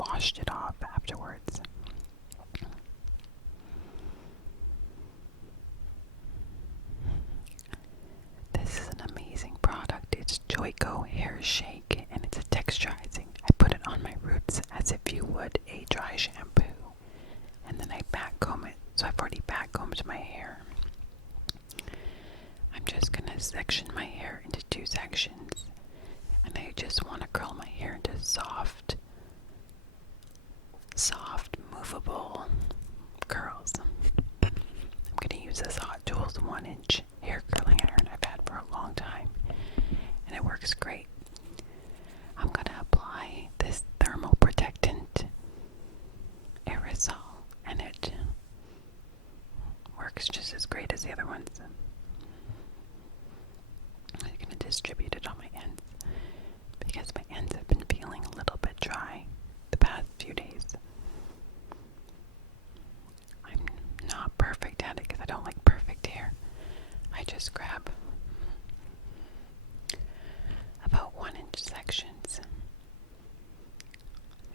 washed it off afterwards. This is an amazing product. It's Joico Hair Shake, and it's a texturizing. I put it on my roots as if you would a dry shampoo, and then I back comb it. So I've already back combed my hair. I'm just going to section my hair into 2 sections, and I just want to curl my hair into soft, movable curls. I'm going to use this Hot Tools 1-inch hair curling iron I've had for a long time, and it works great. I'm going to apply this thermal protectant aerosol, and it works just as great as the other ones. I'm going to distribute it on my ends because my ends have been feeling a little bit dry the past few days. I'm not perfect at it because I don't like perfect hair. I just grab about 1-inch sections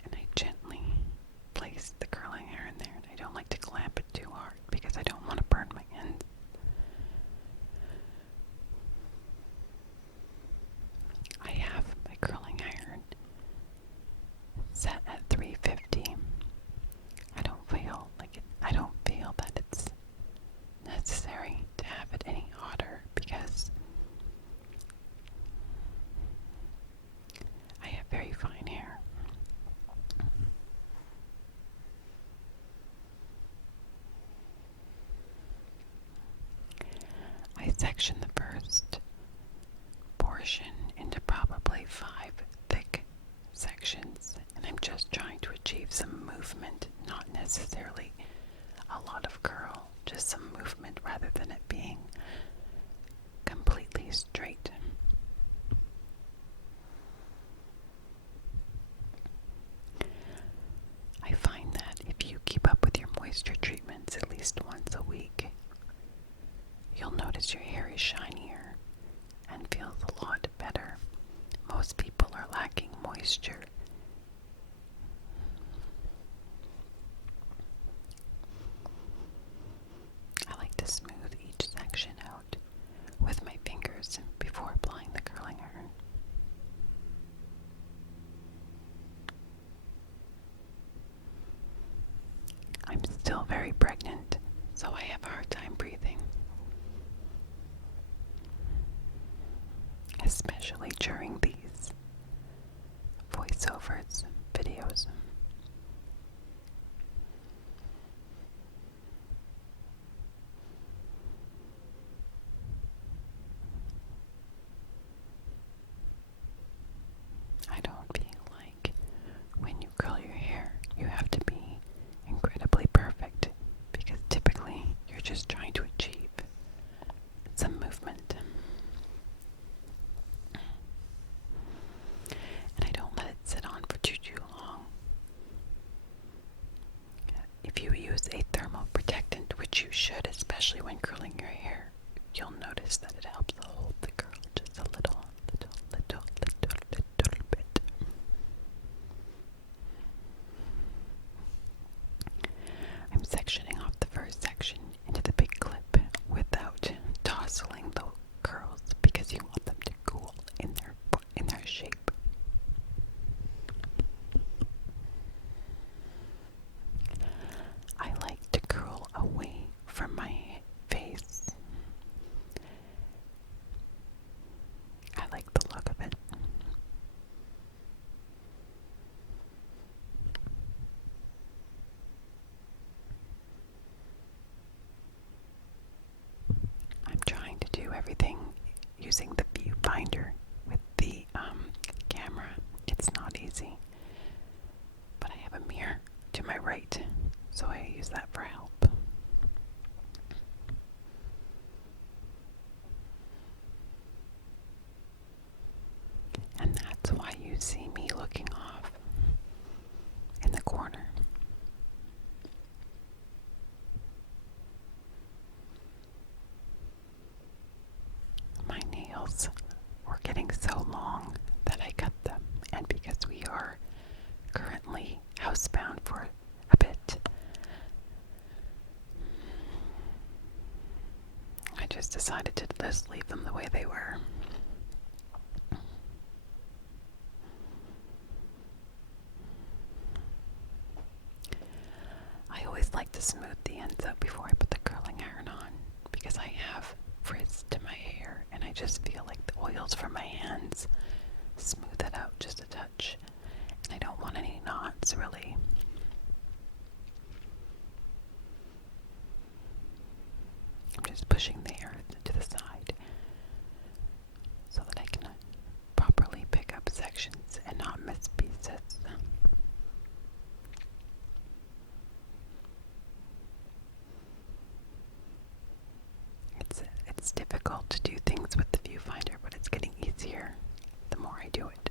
and I gently place the curling hair in there, and I don't like to clamp it too hard because I don't want to burn my ends. I have my curling iron set at 350. I don't feel that it's necessary to have it any hotter because I have very fine hair. I section the first portion into probably 5 thick sections, and I'm just trying to achieve some movement, not necessarily a lot of curl, just some movement rather than it being completely straight. I find that if you keep up with your moisture treatments at least once a week, you'll notice your hair is shinier and feels a lot better. Most people are lacking moisture. I like to smooth each section out with my fingers before applying the curling iron. I'm still very pregnant, so I have a hard time breathing, especially during these voiceovers videos. I don't feel like when you curl your hair, you have to be incredibly perfect because typically you're just trying to achieve some movement. And I don't let it sit on for too long. If you use a thermal protectant, which you should, especially when curling your hair, you'll notice that it helps hold the curl just a little bit. I'm sectioning off the first section into the big clip without tousling the curls because you want them to cool in their shape. I like to curl away from my face. I like the look of it. I'm trying to do everything using the viewfinder with the camera. It's not easy, but I have a mirror to my right, so I use that for help. And that's why you see me looking off in the corner. My nails were getting so long that I cut them, and because we are currently decided to just leave them the way they were. I always like to smooth the ends out before I put the curling iron on because I have frizz to my hair and I just feel like the oils from my hands smooth it out just a touch. And I don't want any knots really. I'm just pushing the hair to the side so that I can properly pick up sections and not miss pieces. It's difficult to do things with the viewfinder, but it's getting easier the more I do it.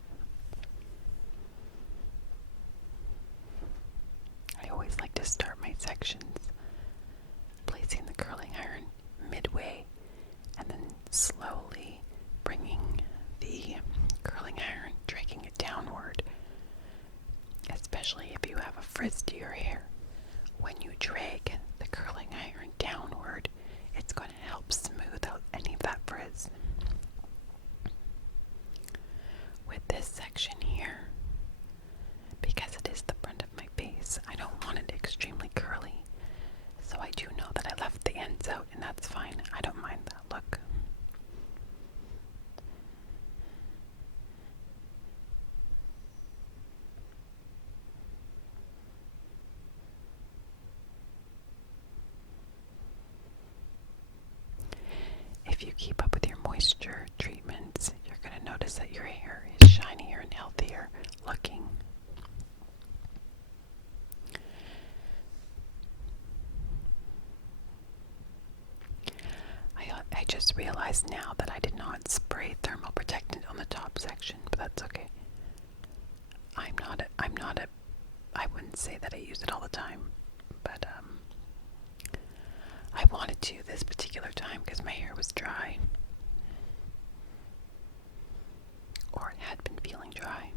I always like to start my sections placing the curling iron midway and then slowly bringing the curling iron, dragging it downward, especially if you have a frizz to your hair. When you drag the curling iron downward, it's going to help smooth out any of that frizz. With this section here, because it is the front of my face, I don't want it extremely curly. So I do know that I left the ends out, and that's fine. I don't mind that look. If you keep up with your moisture treatments, you're going to notice that your hair is shinier and healthier looking. I just realized now that I did not spray thermal protectant on the top section, but that's okay. I wouldn't say that I use it all the time, but I wanted to this particular time because my hair was dry, or it had been feeling dry.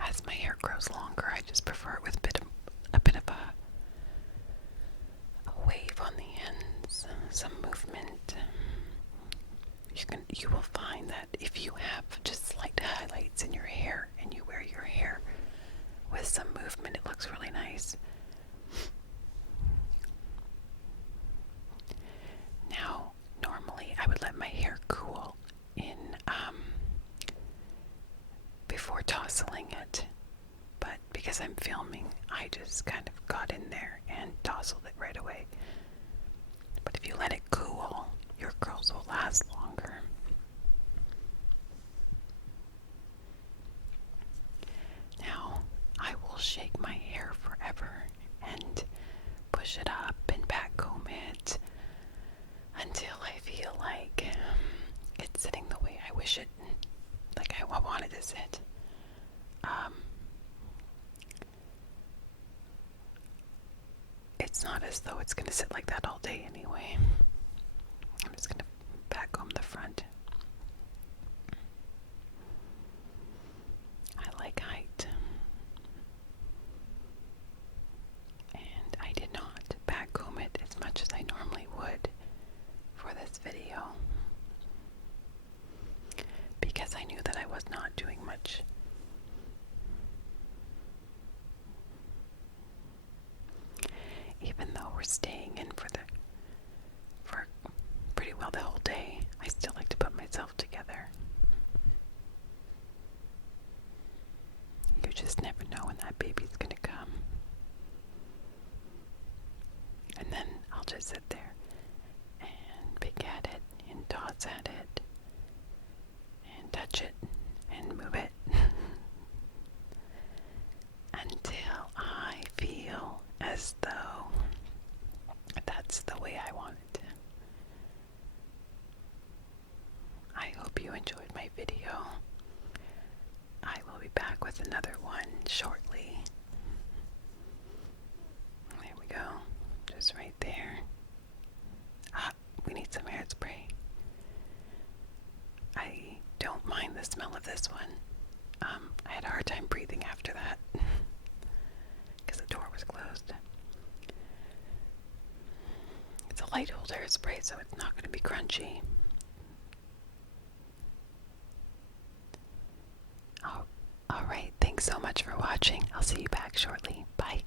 As my hair grows longer, I just prefer it with a bit of a wave on the ends, some movement. You will find that if you have just slight highlights in your hair and you wear your hair with some movement, it looks really nice. Now, normally I would let my hair cool in before tousling it, but because I'm filming, I just kind of got in there and tousled it right away. But if you let it cool, your curls will last longer. Now, I will shake my hair forever and push it up and back comb it until I feel like it's sitting the way I wish it, like I want it to sit. It's not as though it's going to sit like that all day anyway. I'm just going to back comb the front. I like height. And I did not back comb it as much as I normally would for this video, because I knew that I was not doing much. Even though we're staying in for pretty well the whole day, I still like to put myself together. You just never know when that baby's gonna come. And then I'll just sit there and pick at it and toss at it and touch it and move it until I feel as though that's the way I want it. I hope you enjoyed my video. I will be back with another one shortly. There we go. Just right there. We need some hairspray. I don't mind the smell of this one. I had a hard time breathing after that. cold hairspray, so it's not going to be crunchy. Oh, alright, thanks so much for watching. I'll see you back shortly. Bye.